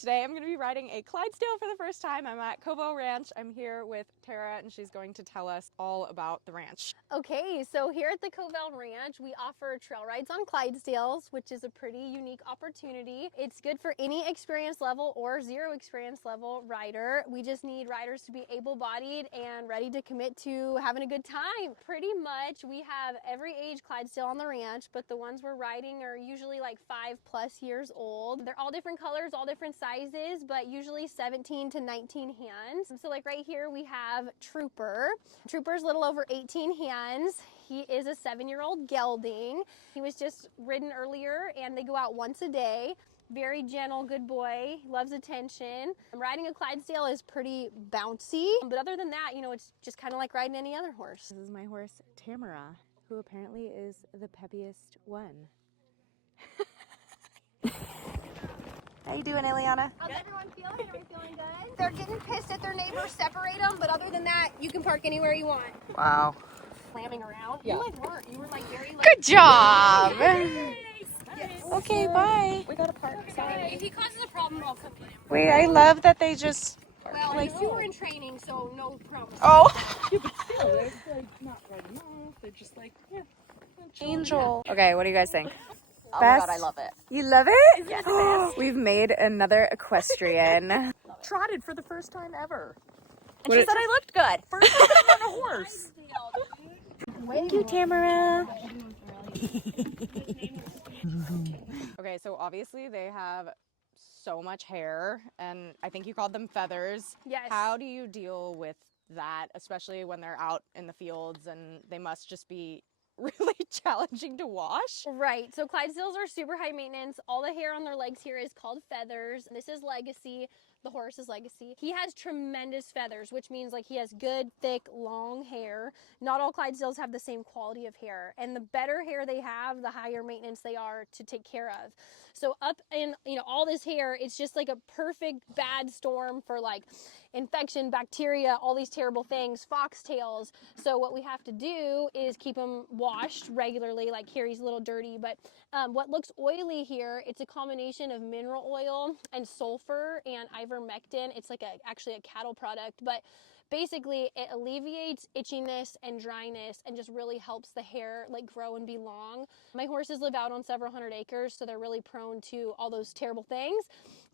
Today I'm going to be riding a Clydesdale for the first time. I'm at Covell Ranch. I'm here with Tara and she's going to tell us all about the ranch. Okay, so here at the Covell Ranch, we offer trail rides on Clydesdales, which is a pretty unique opportunity. It's good for any experience level or zero experience level rider. We just need riders to be able-bodied and ready to commit to having a good time. Pretty much, we have every age Clydesdale on the ranch, but the ones we're riding are usually like 5+ years old. They're all different colors, all different sizes, but usually 17 to 19 hands. So like right here, we have Trooper. Trooper's a little over 18 hands. He is a 7-year-old gelding. He was just ridden earlier and they go out once a day. Very gentle, good boy, loves attention. Riding a Clydesdale is pretty bouncy, but other than that, you know, it's just kind of like riding any other horse. This is my horse, Tamara, who apparently is the peppiest one. How you doing, Ileana? How's everyone feeling? Are we feeling good? They're getting pissed at their neighbors, separate them, but other than that, you can park anywhere you want. Wow. Slamming around. Yeah. You like weren't. You were like very like. Good job! Yes. Okay, bye. We gotta park. Sorry. If he causes a problem, I'll come get him. Wait, I love that they just... Well, like you were in training, so no problem. Oh! Yeah, but still, they're like not riding off. They're just like, yeah. Angel. Okay, what do you guys think? Oh Best? my God, I love it. You love it? Yes. We've made another equestrian. Trotted for the first time ever. And she said I looked good. First time on a horse. Thank you, Tamara. Okay, so obviously they have so much hair, and I think you called them feathers. Yes. How do you deal with that, especially when they're out in the fields and they must just be really challenging to wash? Right. So Clydesdales are super high maintenance. All the hair on their legs here is called feathers. This is Legacy. The horse is Legacy. He has tremendous feathers, which means like he has good, thick, long hair. Not all Clydesdales have the same quality of hair. And the better hair they have, the higher maintenance they are to take care of. So up in, you know, all this hair, it's just like a perfect bad storm for like infection, bacteria, all these terrible things, foxtails. So what we have to do is keep him washed regularly. Like here, he's a little dirty, but what looks oily here, it's a combination of mineral oil and sulfur and ivermectin. It's like actually a cattle product, but basically it alleviates itchiness and dryness and just really helps the hair like grow and be long. My horses live out on several hundred acres, so they're really prone to all those terrible things.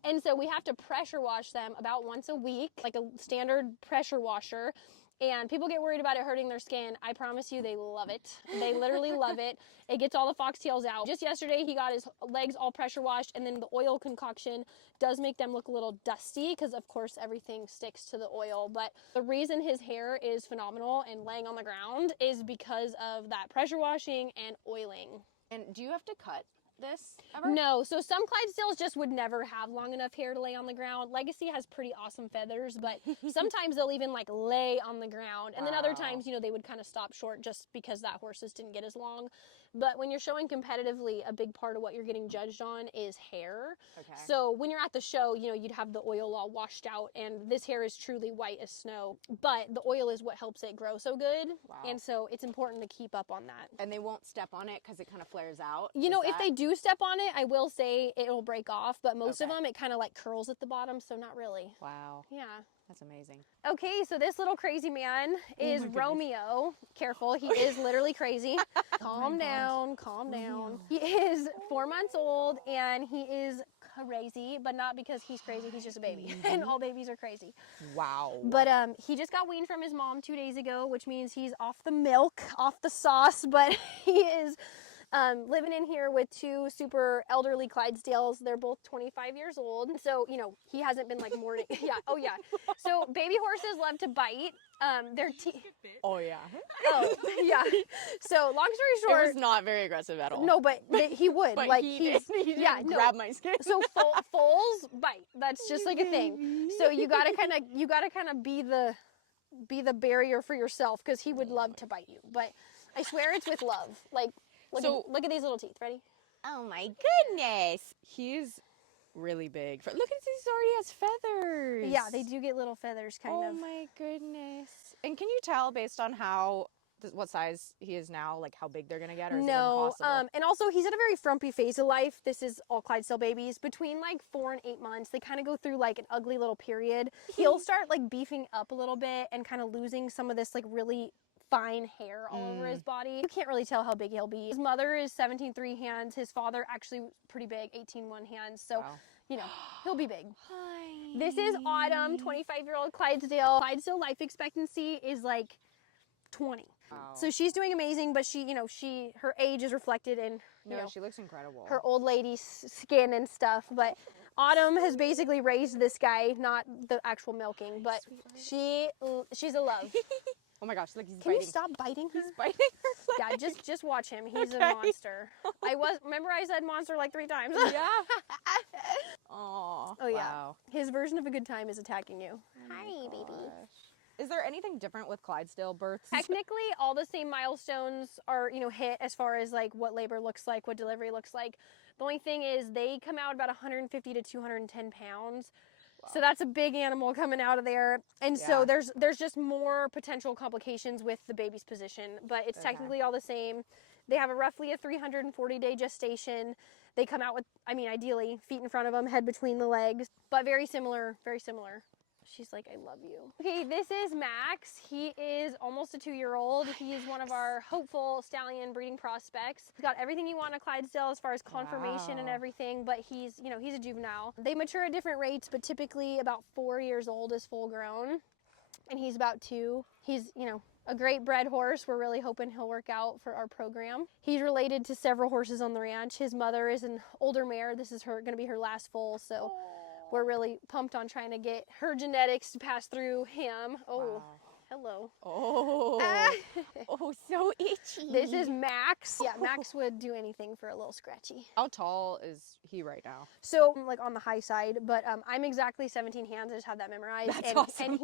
And so we have to pressure wash them about once a week, like a standard pressure washer. And people get worried about it hurting their skin. I promise you, they love it. They literally love it. It gets all the foxtails out. Just yesterday, he got his legs all pressure washed, and then the oil concoction does make them look a little dusty because, of course, everything sticks to the oil. But the reason his hair is phenomenal and laying on the ground is because of that pressure washing and oiling. And do you have to cut this ever? No, so some Clydesdales just would never have long enough hair to lay on the ground. Legacy has pretty awesome feathers, but sometimes they'll even like lay on the ground. And then other times, you know, they would kind of stop short just because that horses didn't get as long. But when you're showing competitively, a big part of what you're getting judged on is hair. Okay. So when you're at the show, you know, you'd have the oil all washed out and this hair is truly white as snow. But the oil is what helps it grow so good. Wow. And so it's important to keep up on that. And they won't step on it because it kind of flares out? You know, if they do step on it, I will say it'll break off, but most of Okay. them, it kind of like curls at the bottom, so not really. Wow. Yeah. That's amazing. Okay, so this little crazy man is Romeo. Careful, he is literally crazy. Calm down, calm down. He is 4 months old and he is crazy, but not because he's crazy, he's just a baby. And all babies are crazy. Wow. But he just got weaned from his mom 2 days ago, which means he's off the milk, off the sauce, but he is living in here with 2 super elderly Clydesdales. They're both 25 years old. So, you know, he hasn't been like mourning. Yeah. Oh yeah. So baby horses love to bite. Their teeth. Oh, yeah. Oh, yeah. So long story short. It was not very aggressive at all. No, but he would. But like he he's, did. He yeah, didn't no. grab my skin. So foals bite. That's just like a thing. So you gotta kind of be the barrier for yourself because he would love to bite you. But I swear it's with love. Like, look at these little teeth. Ready? Oh my goodness. He's really big. Look at this, he already has feathers. Yeah, they do get little feathers, kind of. Oh my goodness. And can you tell based on how what size he is now, like how big they're gonna get, or is it No, impossible? and also he's at a very frumpy phase of life. This is all Clydesdale babies. Between like 4 and 8 months, they kind of go through like an ugly little period. He'll start like beefing up a little bit and kind of losing some of this like really fine hair all over his body. You can't really tell how big he'll be. His mother is 17.3 hands. His father actually pretty big, 18.1 hands. So, Wow. you know, he'll be big. Hi. This is Autumn, 25-year-old Clydesdale. Clydesdale life expectancy is like 20. Wow. So she's doing amazing, but she, her age is reflected in, She looks incredible. her old lady skin and stuff. But Autumn has basically raised this guy, not the actual milking, but she's a love. Oh my gosh, look, he's Can biting. you stop biting her? He's biting her leg. Yeah, just watch him. He's Okay. a monster. Remember I said monster like 3 times. Yeah. Oh. Oh yeah. Wow. His version of a good time is attacking you. Hi, baby. Is there anything different with Clydesdale births? Technically, all the same milestones are, hit as far as like what labor looks like, what delivery looks like. The only thing is they come out about 150 to 210 pounds. Wow. So that's a big animal coming out of there. And so Yeah. there's just more potential complications with the baby's position, but it's Okay. technically all the same. They have roughly a 340-day gestation. They come out with, ideally, feet in front of them, head between the legs, but very similar, very similar. She's like, I love you. Okay, this is Max. He is almost a 2-year-old. He is one of our hopeful stallion breeding prospects. He's got everything you want in a Clydesdale as far as conformation and Wow. everything, but he's a juvenile. They mature at different rates, but typically about 4 years old is full grown, and he's about 2. He's, a great bred horse. We're really hoping he'll work out for our program. He's related to several horses on the ranch. His mother is an older mare. This is going to be her last foal, so we're really pumped on trying to get her genetics to pass through him. Oh, Wow. hello. Oh. Oh, so itchy. This is Max. Yeah, Max would do anything for a little scratchy. How tall is he right now? So, like on the high side, but I'm exactly 17 hands. I just have that memorized. That's and, awesome.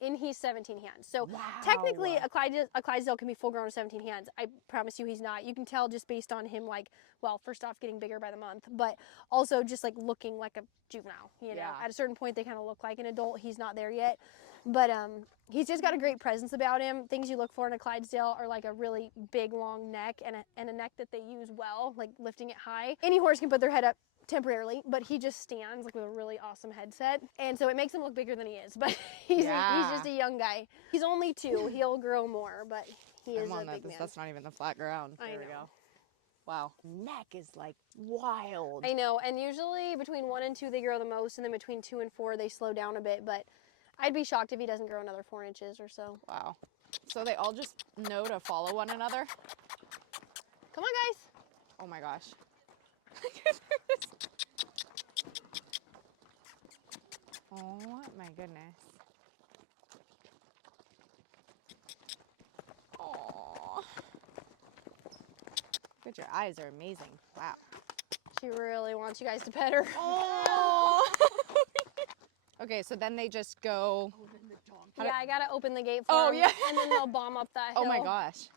and he's 17 hands. So Wow. technically, a Clydesdale can be full grown at 17 hands. I promise you, he's not. You can tell just based on him, first off, getting bigger by the month, but also just like looking like a juvenile. Yeah. At a certain point, they kind of look like an adult. He's not there yet, but he's just got a great presence about him. Things you look for in a Clydesdale are like a really big, long neck and a neck that they use well, like lifting it high. Any horse can put their head up temporarily, but he just stands like with a really awesome headset, and so it makes him look bigger than he is. But he's just a young guy. He's only 2. He'll grow more, but he is a big man. That's not even the flat ground. I There we know. go. Wow. Neck is like wild. I know, and usually between 1 and 2 they grow the most, and then between 2 and 4 they slow down a bit. But I'd be shocked if he doesn't grow another 4 inches or so. Wow. So they all just know to follow one another? Come on, guys. Oh my gosh. Oh my goodness. Oh. Look at your eyes are amazing. Wow. She really wants you guys to pet her. Oh. Okay, so then they just go. Yeah, I gotta open the gate for Oh, them, yeah. and then they'll bomb up that hill. Oh my gosh.